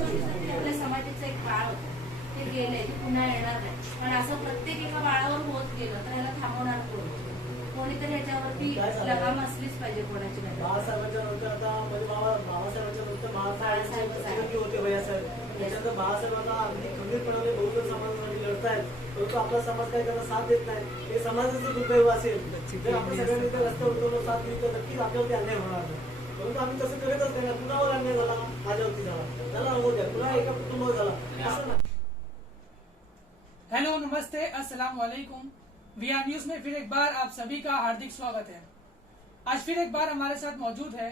वर्षासाठी आपल्या समाजाचं एक बाळ होतं, ते गेले, ते पुन्हा येणार नाही. पण असं प्रत्येक एका बाळावर होत गेलं तर ह्याला थांबवणार कोण? कोणीतरी ह्याच्यावरती लगाम असलीच पाहिजे कोणाची नाही. बाळासाहेबांच्या नंतर आता म्हणजे बाबासाहेबांच्या नंतर बाळासाहेबांचे होते भैयासाहेब. त्याच्यानंतर बाळासाहेब आता अगदी खंबीरपणाने बहुजन समाजासाठी लढतायत, परंतु आपला समाज काही त्यांना साथ देत नाही. हे समाजाचं दुर्दैव असेल. जर आपण सगळ्यांनी त्या रस्त्यावर उतरलो, साथ दिली तर नक्कीच आपल्यावरती अन्याय होणार नाही. परंतु आम्ही तसं करतच नाही. कुणावर अन्याय झाला, माझ्यावरती झाला होऊ द्या, पुन्हा एका कुटुंबावर झाला असं नाही. हेलो, नमस्ते, अस्सलाम वालेकुम। वीआर न्यूज में फिर एक बार आप सभी का हार्दिक स्वागत है। आज फिर एक बार हमारे साथ मौजूद है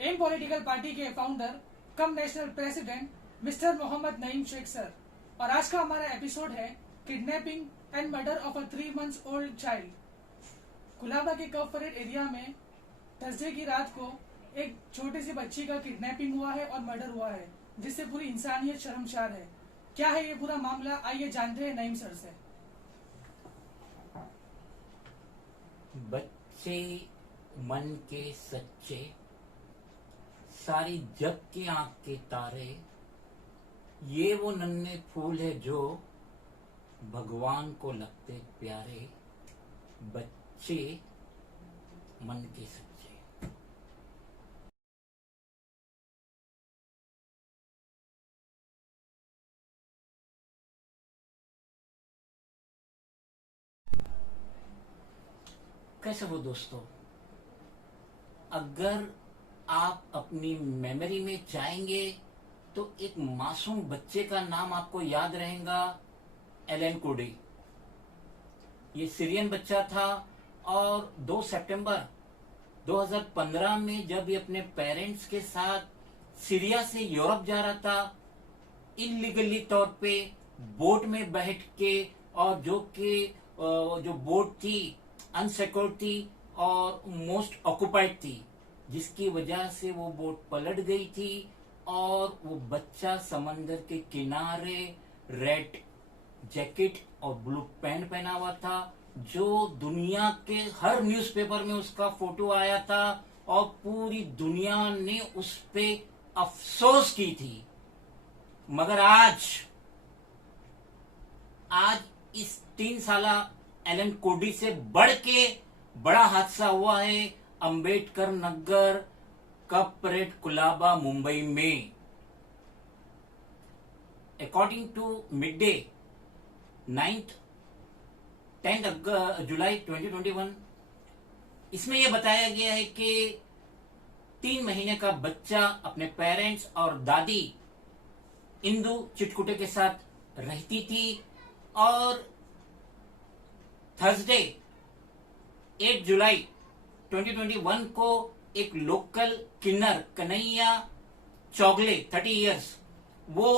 एम पॉलिटिकल पार्टी के founder cum national president mister Mohammad Naeem Shaikh sir. और आज का हमारा एपिसोड है kidnapping and murder of a 3 months old child. Colaba के कफ परेड एरिया में थर्सडे की रात को एक छोटी सी बच्ची का किडनैपिंग हुआ है और मर्डर हुआ है, जिससे पूरी इंसानियत शर्मसार है। क्या है ये पूरा मामला, आइए जानते हैं नईम सर से। बच्चे मन के सच्चे, सारी जग के आंख के तारे, ये वो नन्हे फूल है जो भगवान को लगते प्यारे। बच्चे मन के सच्चे। कैसे हो दोस्तों, अगर आप अपनी मेमोरी में जाएंगे तो एक मासूम बच्चे का नाम आपको याद रहेगा, एलन कोडी। ये सीरियन बच्चा था और 2 सितंबर 2015 में जब ये अपने पेरेंट्स के साथ सीरिया से यूरोप जा रहा था, इलीगली तौर पे बोट में बैठ के, और जो बोट थी अनसिक्योर्ड थी और मोस्ट ऑक्युपाइड थी, जिसकी वजह से वो बोट पलट गई थी और वो बच्चा समंदर के किनारे रेड जैकेट और ब्लू पैंट पहना हुआ था, जो दुनिया के हर न्यूज़पेपर में उसका फोटो आया था और पूरी दुनिया ने उस पे अफसोस की थी। मगर आज इस 3 साला एलन कोडी से बढ़ के बड़ा हादसा हुआ है अंबेडकर नगर कप परेड कुलाबा मुंबई में। अकॉर्डिंग टू मिड डे 10 जुलाई 2021, इसमें यह बताया गया है कि 3 महीने का बच्चा अपने पेरेंट्स और दादी इंदू चिटकुटे के साथ रहती थी और थर्सडे 8 जुलाई 2021 को एक लोकल किन्नर कन्हैया चौगले 30 इयर्स वो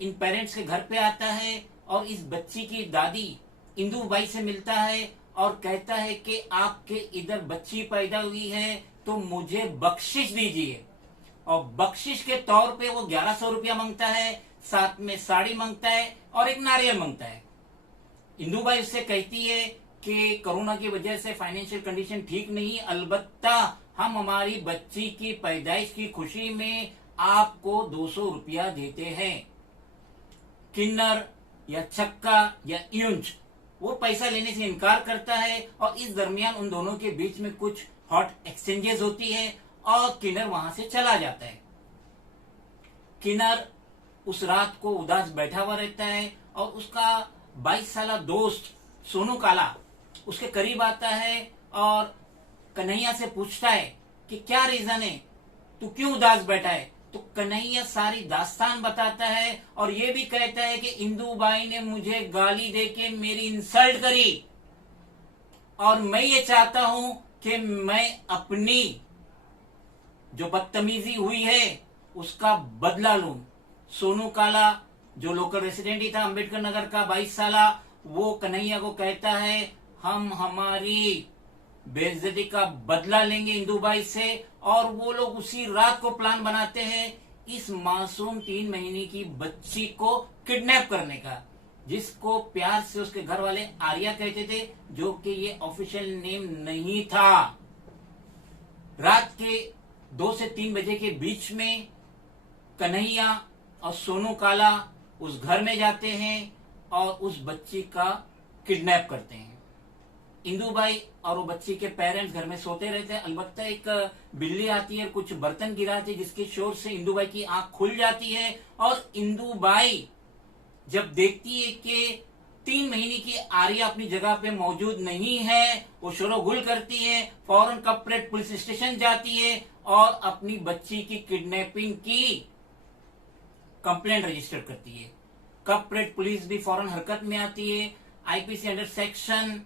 इन पेरेंट्स के घर पे आता है और इस बच्ची की दादी इंदू बाई से मिलता है और कहता है कि आपके इधर बच्ची पैदा हुई है तो मुझे बख्शिश दीजिए। और बख्शिश के तौर पे वो 1100 रुपया मांगता है, साथ में साड़ी मांगता है और एक नारियल मांगता है। इंदू बाई उससे कहती है कि कोरोना की वजह से फाइनेंशियल कंडीशन ठीक नहीं, अलबत्ता हम हमारी बच्ची की पैदाइश की खुशी में आपको 200 रुपया देते हैं। किन्नर या छक्का या यूंज वो पैसा लेने से इनकार करता है और इस दरमियान उन दोनों के बीच में कुछ हॉट एक्सचेंजेस होती है और किन्नर वहां से चला जाता है। किन्नर उस रात को उदास बैठा हुआ रहता है और उसका 22 साला दोस्त सोनू काला उसके करीब आता है और कन्हैया से पूछता है कि क्या रीजन है, तू क्यों उदास बैठा है। तो कन्हैया सारी दास्तान बताता है और ये भी कहता है कि इंदू बाई ने मुझे गाली देके मेरी इंसल्ट करी और मैं ये चाहता हूं कि मैं अपनी जो बदतमीजी हुई है उसका बदला लूं। सोनू काला जो लोकल रेसिडेंट ही था अंबेडकर नगर का 22 साला, वो कन्हैया को कहता है हम हमारी बेइज्जती का बदला लेंगे इंदू बाई से, और वो लोग उसी रात को प्लान बनाते हैं इस मासूम 3 महीने की बच्ची को किडनैप करने का, जिसको प्यार से उसके घर वाले आर्या कहते थे, जो कि ये ऑफिशियल नेम नहीं था। रात के 2 से 3 बजे के बीच में कन्हैया और सोनू काला उस घर में जाते हैं और उस बच्ची का किडनैप करते हैं। इंदुबाई और वो बच्ची के पेरेंट्स घर में सोते रहते हैं। अलबत्ता एक बिल्ली आती है, कुछ बर्तन गिराती है, जिसके शोर से इंदुबाई की आंख खुल जाती है और इंदुबाई जब देखती है कि 3 महीने की आर्या अपनी जगह पे मौजूद नहीं है, वो शोरगुल करती है, फौरन कपरेट पुलिस स्टेशन जाती है और अपनी बच्ची की किडनैपिंग की कंप्लेंट रजिस्टर करती है। कपरेट पुलिस भी फौरन हरकत में आती है, आईपीसी अंडर सेक्शन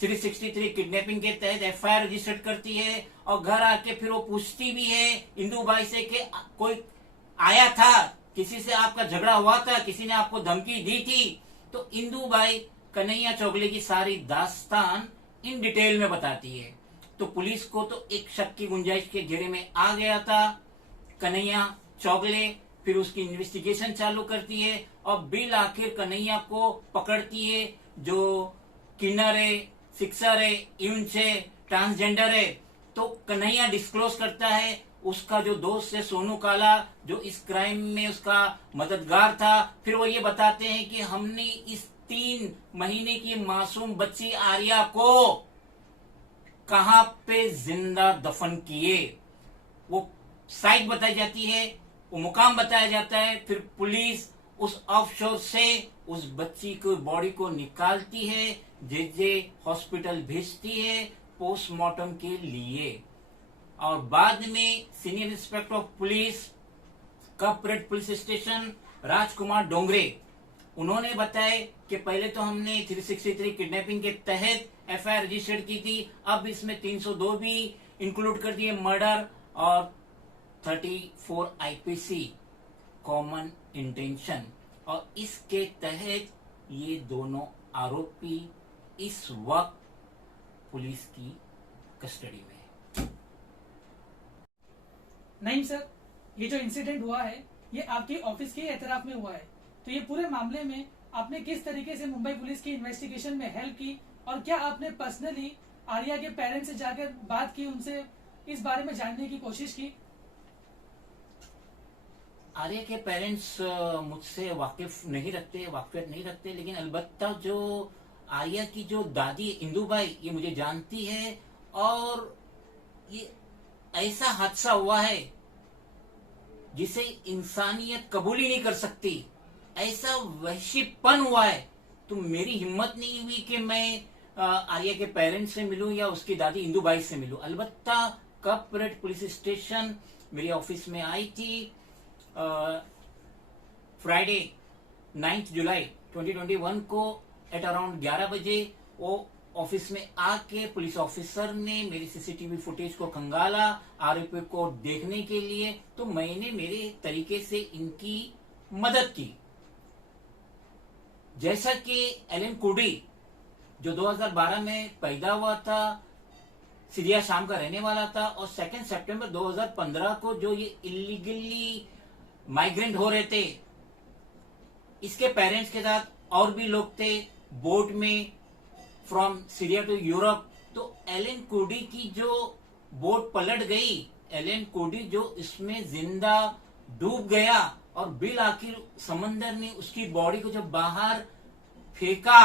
363 किडनैपिंग के तहत एफआईआर रजिस्टर करती है और घर आके फिर वो पूछती भी है इंदुबाई से कि कोई आया था, किसी से आपका झगड़ा हुआ था, किसी ने आपको धमकी दी थी। तो इंदुबाई कन्हैया चौगले की सारी दास्तान इन डिटेल में बताती है। तो पुलिस को तो एक शक की गुंजाइश के घेरे में आ गया था। कन्हैया चौगले फिर उसकी इन्वेस्टिगेशन चालू करती है और बिल आखिर कन्हैया को पकड़ती है, जो किन्नर है, सिक्सर है, यूंच है, ट्रांसजेंडर है। तो कन्हैया डिस्क्लोज करता है उसका जो दोस्त है सोनू काला, जो इस क्राइम में उसका मददगार था। फिर वो ये बताते हैं कि हमने इस 3 महीने की मासूम बच्ची आर्या को कहां पे जिंदा दफन किए, वो साइट बताई जाती है, वो मुकाम बताया जाता है। फिर पुलिस उस ऑफशोर से उस बच्ची को बॉडी को निकालती है, जे हॉस्पिटल भेजती है पोस्टमार्टम के लिए। और बाद में सीनियर इंस्पेक्टर ऑफ पुलिस कपरेट पुलिस स्टेशन राजकुमार डोंगरे, उन्होंने बताया कि पहले तो हमने 363 किडनैपिंग के तहत एफआईआर रजिस्टर की थी, अब इसमें 302 भी इंक्लूड कर दिए, मर्डर, और 34 आईपीसी कॉमन इंटेंशन, और इसके तहत ये दोनों आरोपी इस वक्त पुलिस की कस्टडी में है। नहीं सर, ये जो इंसिडेंट हुआ है ये आपके ऑफिस के एतराफ में हुआ है, तो ये पूरे मामले में आपने किस तरीके से मुंबई पुलिस की इन्वेस्टिगेशन में हेल्प की, और क्या आपने पर्सनली आर्या के पेरेंट्स से जाकर बात की, उनसे इस बारे में जानने की कोशिश की? आर्या के पेरेंट्स मुझसे वाकिफियत नहीं रखते, लेकिन अलबत्ता जो आर्या की जो दादी इंदुबाई, ये मुझे जानती है, और ये ऐसा हादसा हुआ है जिसे इंसानियत कबूल ही नहीं कर सकती, ऐसा वहशीपन हुआ है। तो मेरी हिम्मत नहीं हुई कि मैं आर्या के पेरेंट्स से मिलूं या उसकी दादी इंदुबाई से मिलूं। अलबत्ता कपरेट पुलिस स्टेशन मेरे ऑफिस में आई थी फ्राइडे 9 जुलाई 2021 को एट अराउंड 11 बजे। वो ऑफिस में आके पुलिस ऑफिसर ने मेरी सीसीटीवी फुटेज को खंगाला आरोपी को देखने के लिए, तो मैंने मेरे तरीके से इनकी मदद की। जैसा कि एलन कुडी जो 2012 में पैदा हुआ था, सीरिया शाम का रहने वाला था, और 2 सितंबर 2015 को जो ये इलीगली माइग्रेंट हो रहे थे, इसके पेरेंट्स के साथ और भी लोग थे बोट में फ्रॉम सीरिया टू यूरोप। तो एलन कुडी की जो बोट पलट गई, एलन कुडी जो इसमें जिंदा डूब गया, और बिल आखिर समंदर ने उसकी बॉडी को जब बाहर फेंका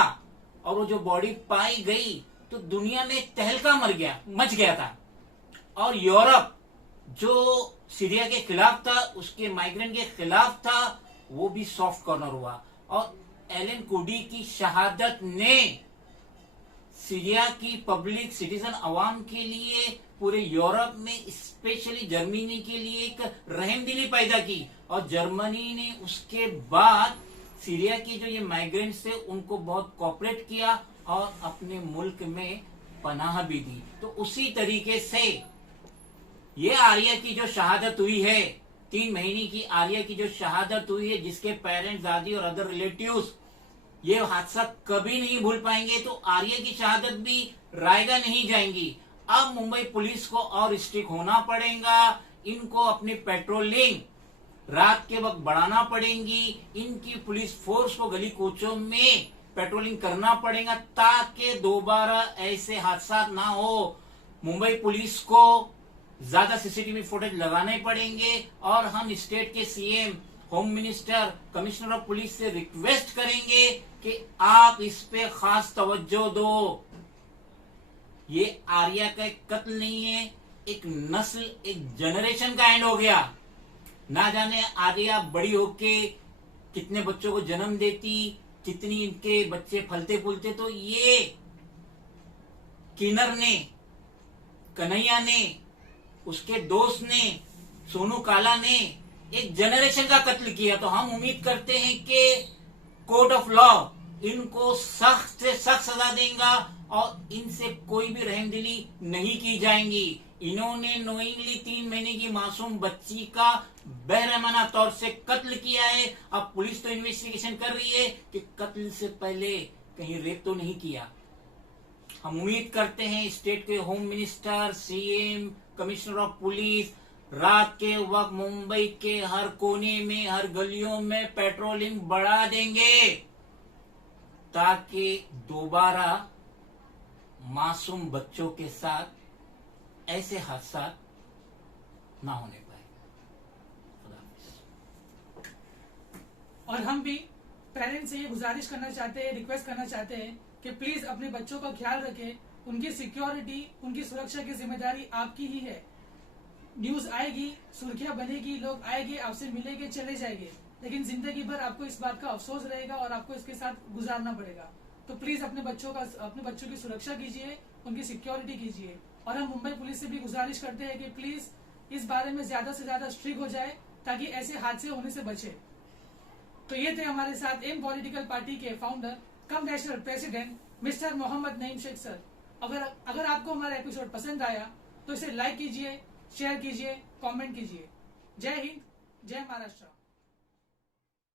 और वो जो बॉडी पाई गई, तो दुनिया में तहलका मच गया था। और यूरोप जो सीरिया के खिलाफ था, उसके माइग्रेंट के खिलाफ था, वो भी सॉफ्ट कॉर्नर हुआ। और एलन कुडी की शहादत ने सीरिया की पब्लिक सिटीजन अवाम के लिए, पूरे यूरोप में, स्पेशली जर्मनी के लिए एक रहमदिली पैदा की, और जर्मनी ने उसके बाद सीरिया के जो ये माइग्रेंट्स थे उनको बहुत कोऑपरेट किया और अपने मुल्क में पनाह भी दी। तो उसी तरीके से ये आर्या की जो शहादत हुई है, 3 महीने की आर्या की जो शहादत हुई है, जिसके पेरेंट्स, दादी और अदर रिलेटिव्स ये हादसा कभी नहीं भूल पाएंगे, तो आर्या की शहादत भी रायगा नहीं जाएंगी। अब मुंबई पुलिस को और स्ट्रिक्ट होना पड़ेगा, इनको अपनी पेट्रोलिंग रात के वक्त बढ़ाना पड़ेगी, इनकी पुलिस फोर्स को गली कोचों में पेट्रोलिंग करना पड़ेगा, ताकि दोबारा ऐसे हादसा ना हो। मुंबई पुलिस को ज्यादा सीसीटीवी फुटेज लगाने पड़ेंगे, और हम स्टेट के CM home minister, commissioner of police से रिक्वेस्ट करेंगे कि आप इस पे खास तवज्जो दो। ये आर्या का एक कत्ल नहीं है, एक नस्ल, एक जनरेशन का एंड हो गया। ना जाने आर्या बड़ी होके कितने बच्चों को जन्म देती, कितनी इनके बच्चे फलते फूलते। तो ये किन्नर ने, कन्हैया ने, उसके दोस्त ने, सोनू काला ने एक जनरेशन का कत्ल किया। तो हम उम्मीद करते हैं कि कोर्ट ऑफ लॉ इनको सख्त से सख्त सजा देगा और इनसे कोई भी रहमदिली नहीं की जाएगी। इन्होंने नोइंगली 3 महीने की मासूम बच्ची का बेरहमाना तौर से कत्ल किया है। अब पुलिस तो इन्वेस्टिगेशन कर रही है कि कत्ल से पहले कहीं रेप तो नहीं किया। हम उम्मीद करते हैं स्टेट के home minister, CM, commissioner of police रात के वक्त मुंबई के हर कोने में, हर गलियों में पेट्रोलिंग बढ़ा देंगे ताकि दोबारा मासूम बच्चों के साथ ऐसे हादसा ना होने पाए। खुदा हाफिज। और हम भी पेरेंट्स से ये गुजारिश करना चाहते हैं, रिक्वेस्ट करना चाहते हैं कि प्लीज अपने बच्चों का ख्याल रखें। उनकी सिक्योरिटी, उनकी सुरक्षा की जिम्मेदारी आपकी ही है। न्यूज आएगी, सुर्खियां बनेगी, लोग आएंगे, आपसे मिलेंगे, चले जाएंगे, लेकिन जिंदगी भर आपको इस बात का अफसोस रहेगा और आपको इसके साथ गुजारना पड़ेगा। तो प्लीज अपने बच्चों की सुरक्षा कीजिए, उनकी सिक्योरिटी कीजिए। और हम मुंबई पुलिस से भी गुजारिश करते हैं कि प्लीज इस बारे में ज्यादा से ज्यादा स्ट्रिक्ट हो जाए ताकि ऐसे हादसे होने से बचे। तो ये थे हमारे साथ एम पॉलिटिकल पार्टी के founder cum national president mister Mohammad Naeem Shaikh sir. अगर आपको हमारा एपिसोड पसंद आया तो इसे लाइक कीजिए, शेयर कीजिए, कमेंट कीजिए। जय हिंद, जय महाराष्ट्र।